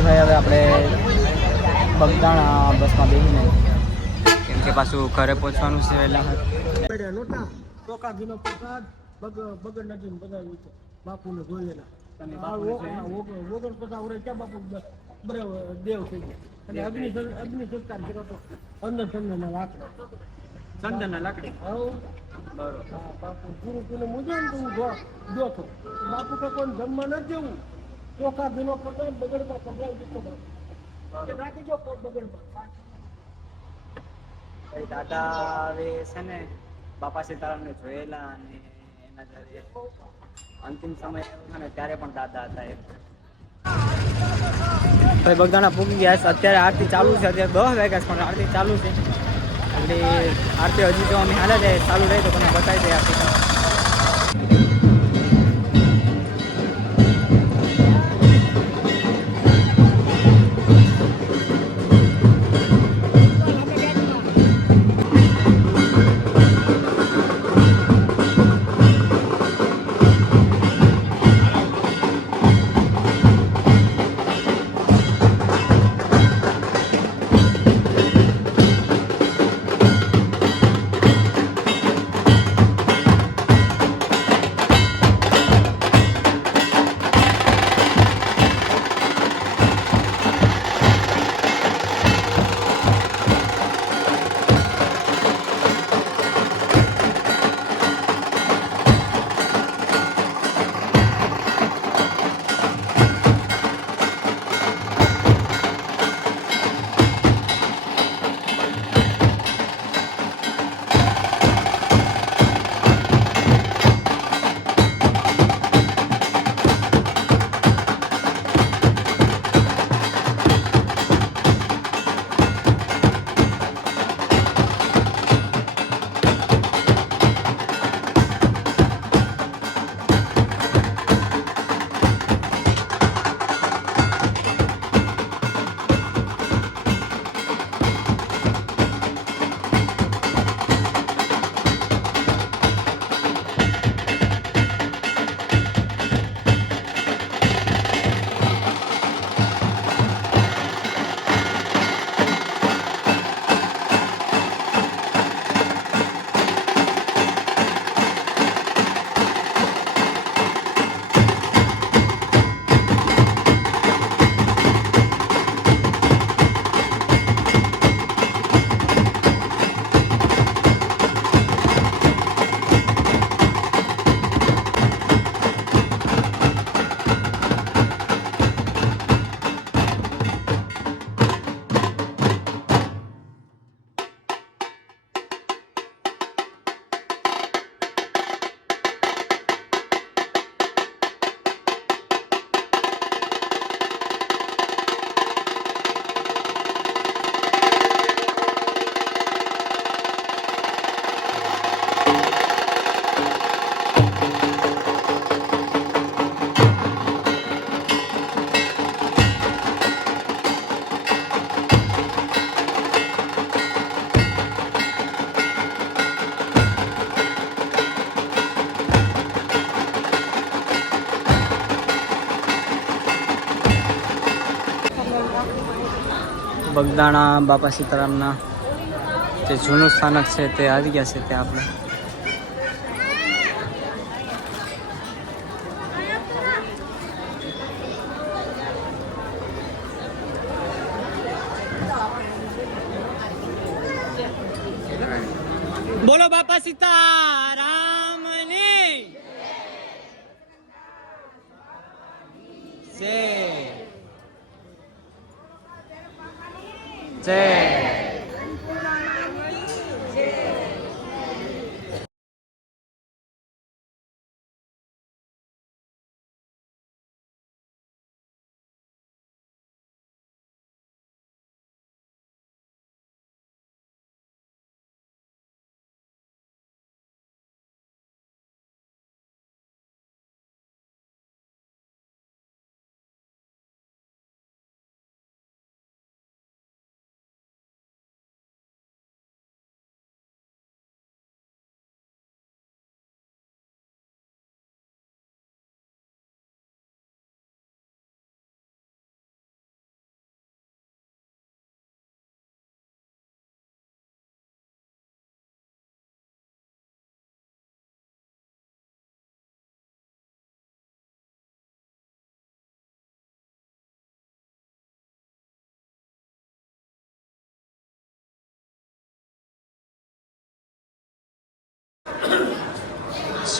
છે ભાઈ હવે આપણે બગદાણા બસમાં બેસીને કેમ કે પાછું ઘરે પહોંચવાનું છે વહેલા. પ્રસાદ બગ બગડ બાપુને ક્યાં બાપુ દેવ થઈ ગયા અને અગ્નિ અગ્નિ સંસ્કાર કર્યો તો અંદર ચંદ્ર ના લાકડો. લાકડી બરોબર બાપુ ગુરુ તુને મુજે ને તો હું જો જોતો બાપુ કે કોઈ જમવા ન દેવું ચોખા ઘીનો પ્રસાદ બગડમાં સંભળાવી દીધો બાપુ નાખી દો બગડમાં. દાદા હવે છે ને બાપા સીતારામને જોયેલા અને એના જ્યારે અંતિમ સમય ને ત્યારે પણ દાદા હતા એ ભાઈ બગદાણા પૂગી ગયા છે. અત્યારે આરતી ચાલુ છે. અત્યારે દસ વાગ્યા પણ આરતી ચાલુ છે. એટલે આરતી હજી જો અમે હાલે જાય, ચાલુ રહે તો તમને બતાવી દે આરતી. બગદાણા બાપા સીતારામના જે જૂનું સ્થાનક છે તે આવી ગયા છે ત્યાં આપણે.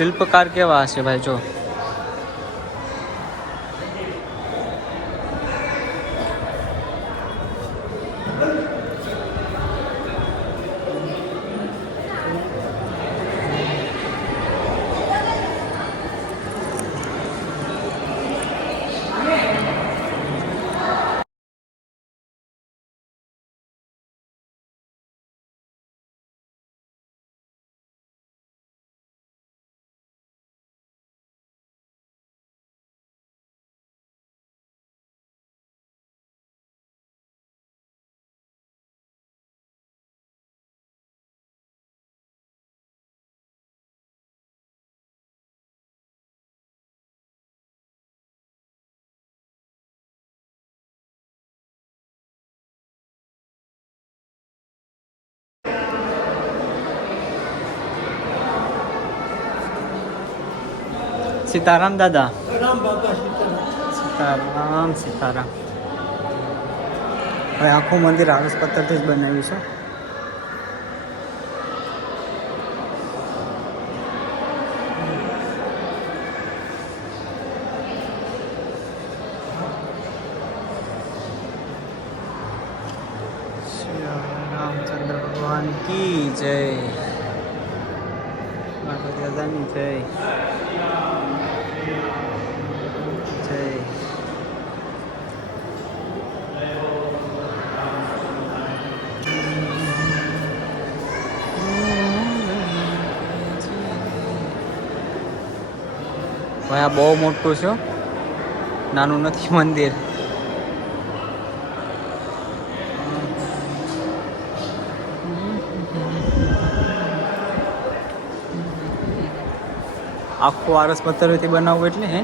શિલ્પકાર કેવા હશે ભાઈ જો? સીતારામ દાદા સીતારામ સીતારામ હવે આખું મંદિર આરસ પથ્થરથી જ બનાવ્યું છે. રામચંદ્ર ભગવાન કી જય. ગણપતિ દાદાની જય. ભાઈ આ બહુ મોટું છે નાનું નથી મંદિર. આખું આરસ પથ્થરથી બનાવવું એટલે હે.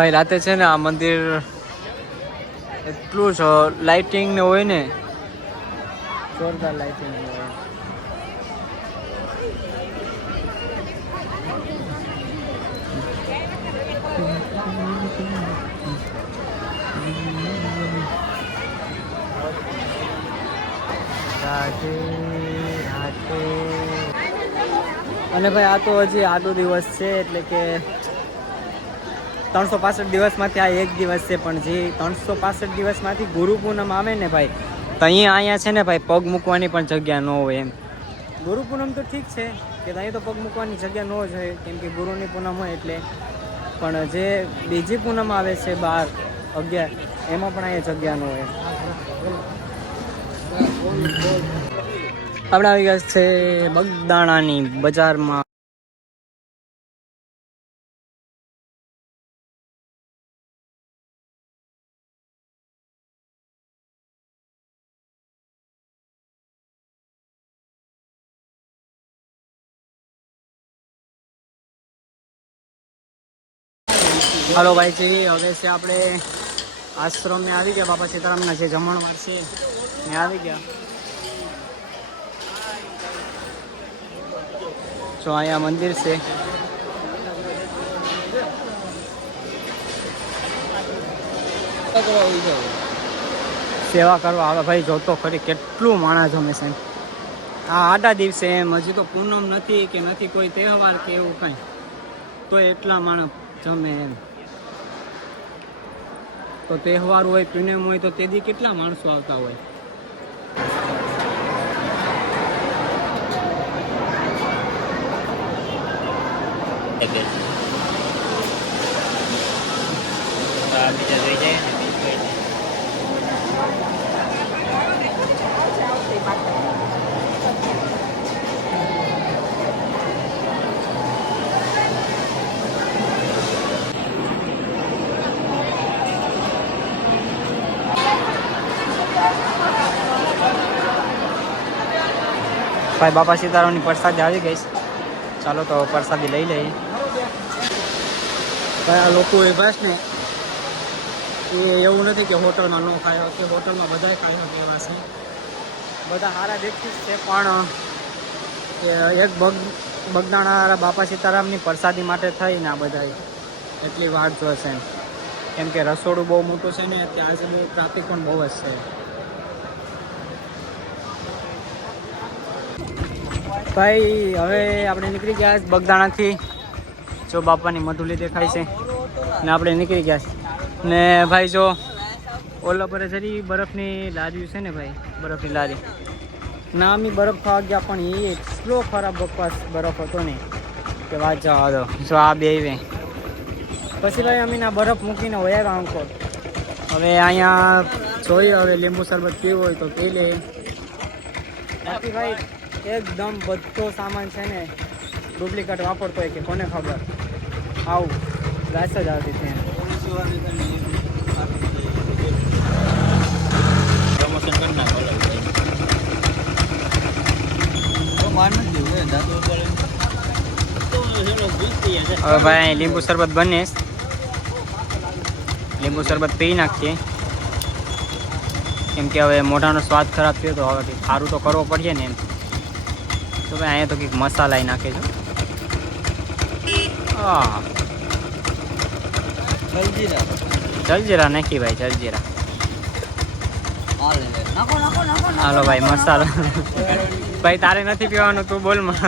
ભાઈ રાતે છે ને આ મંદિર એટલું જ લાઇટિંગ ને હોય ને, જોરદાર લાઇટિંગ હોય. અને ભાઈ આ તો હજી આટલો દિવસ છે, એટલે કે ત્રણસો પાસઠ દિવસમાંથી આ એક દિવસ છે, પણ જે ત્રણસો પાસઠ દિવસમાંથી ગુરુ પૂનમ આવે ને ભાઈ, તો અહીંયા અહીંયા છે ને ભાઈ, પગ મૂકવાની પણ જગ્યા ન હોય એમ. ગુરુ પૂનમ તો ઠીક છે, કે અહીંયા તો પગ મૂકવાની જગ્યા ન જ હોય, કેમ કે ગુરુની પૂનમ હોય એટલે. પણ જે બીજી પૂનમ આવે છે, બાર, અગિયાર, એમાં પણ અહીંયા જગ્યા ન હોય આપણે આવી ગયા છે બગદાણાની બજારમાં. હાલો ભાઈજી હવે છે આપણે આશ્રમે આવી ગયા, બાપા સીતારામના જે જમણવાર છે ને આવી ગયા. જો અહીંયા મંદિર છે. સેવા કરવા આવે ભાઈ જોતો ખરી, કેટલું માણસ જમે છે. આ આડા દિવસે એમ, હજી તો પૂનમ નથી કે નથી કોઈ તહેવાર કે એવું કાંઈ. તો એટલા માણસ જમે એમ. તો તહેવાર હોય પૂનમ હોય તો તેથી કેટલા માણસો આવતા હોય? બીજા જોઈ જાય ભાઈ બાપા સીતારામની પ્રસાદી આવી ગઈ ચાલો તો પ્રસાદી લઈ લઈએ. ભાઈ, આ લોકો એ ને એ એવું નથી કે હોટલમાં ન ખાય કે હોટલમાં બધા ખાયો શકે છે. બધા સારા વ્યક્તિ છે, પણ એક બગ બગદાણા બાપા સીતારામની પ્રસાદી માટે થઈને આ બધા એટલી વાટ જોશે. કેમ કે રસોડું બહુ મોટું છે ને ત્યાં બહુ ટ્રાફિક પણ બહુ જ છે. ભાઈ, હવે આપણે નીકળી ગયા છે બગદાણાથી. જો બાપાની મધુલી દેખાય છે. ને આપણે નીકળી ગયા ને ભાઈ, જો ઓલા પર જરી બરફની લારી છે ને ભાઈ, બરફની લારી. ના અમે બરફ ખાવા ગયા, પણ એ એટલો ખરાબ બકવાસ બરફ હતો ને કે વાત જવા દો. જો આ બે પછી ભાઈ અમે ના બરફ મૂકીને વયા અંકો હવે અહીંયા જોઈએ, હવે લીંબુ શરબત પીવું હોય તો પી લે. ભાઈ એકદમ બધો સામાન છે ને ડુપ્લિકેટ વાપરતો હોય કે કોને ખબર? આવું રાસ જ આવતી ત્યાં હવે ભાઈ લીંબુ શરબત બને લીંબુ શરબત પી નાખીએ. કેમ કે હવે મોઢાનો સ્વાદ ખરાબ થયો તો હવે સારું તો કરવો પડશે ને એમ. તો ભાઈ અહીંયા તો કંઈક મસાલા નાખે છે. હા. જલજીરા. નાખી ભાઈ જલજીરા. હાલો ભાઈ મસાલો. ભાઈ તારે નથી પીવાનું તું બોલમાં.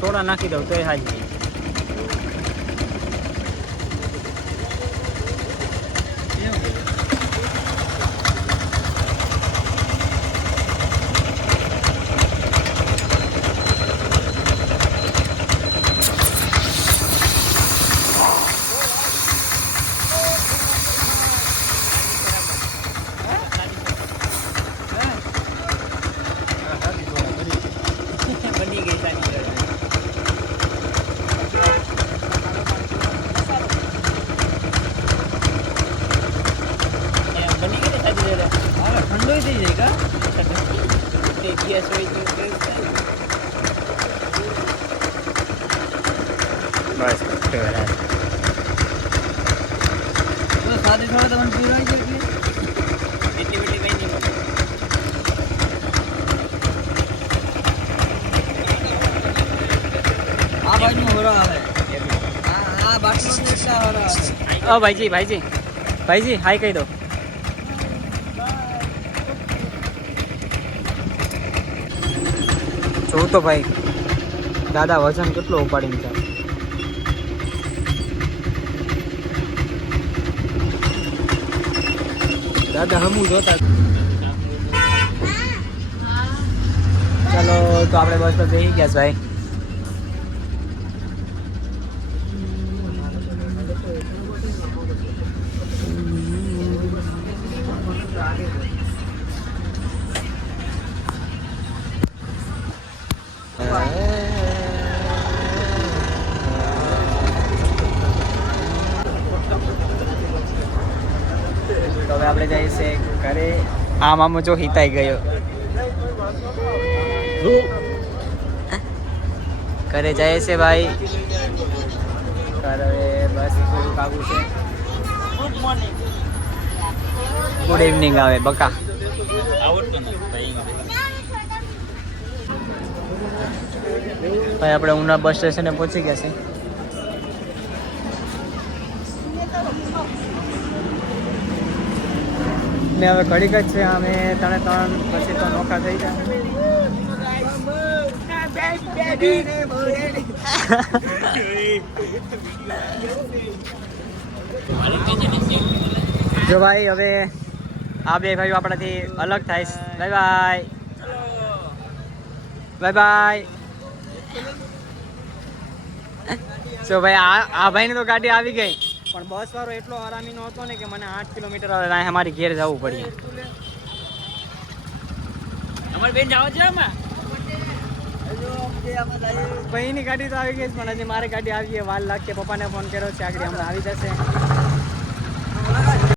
સોડા નાખી દઉં તો એ હાજી બની ગઈ સારી બની ગઈ સારી ઠંડો થઈ જાય કા ગેસ હોય તો બસ સાદી થોડા તમને પીવાય છે એટલે? બીટી કઈ નહીં આ બાજુનો વડા આવે આ નેસા વડા આવે. ઓ ભાઈજી ભાઈજી. ભાઈજી હાય કહી દો. જોઉં તો ભાઈ દાદા વજન કેટલો ઉપાડીને જાય? દાદા હમું જોતા ચાલો તો આપણે બસ તો જઈ ગયા છે ભાઈ તો હવે આપણે જઈએ છે ઘરે આ મામો જો હિતાઈ ગયો. ઘરે જઈએ છે ભાઈ. ઘરે બસ થોડુંક આવું છે. ગુડ ઇવનિંગ આવે બકા. ભાઈ આપણે ઉના બસ સ્ટેશને પહોંચી ગયા છે ને હવે ઘડીક જ છે, અમે ત્રણે ત્રણ પછી તો નોખા થઈ જાય જો ભાઈ, હવે આ બે ભાઈઓ આપણાથી અલગ થાય બાય બાય. Bye bye. જો ભાઈ, આ આ ભાઈની તો ગાડી આવી ગઈ. પણ બસ વાળો એટલો આરામીનો હતો ને કે મને આઠ કિલોમીટર અમારી ઘેર જવું પડ્યું. અમારે બેન જાવ છે ભાઈની ગાડી તો આવી ગઈ પણ હજી મારી ગાડી આવી વાર લાગશે. પપ્પાને ફોન કર્યો છે, આગળ હમણાં આવી જશે.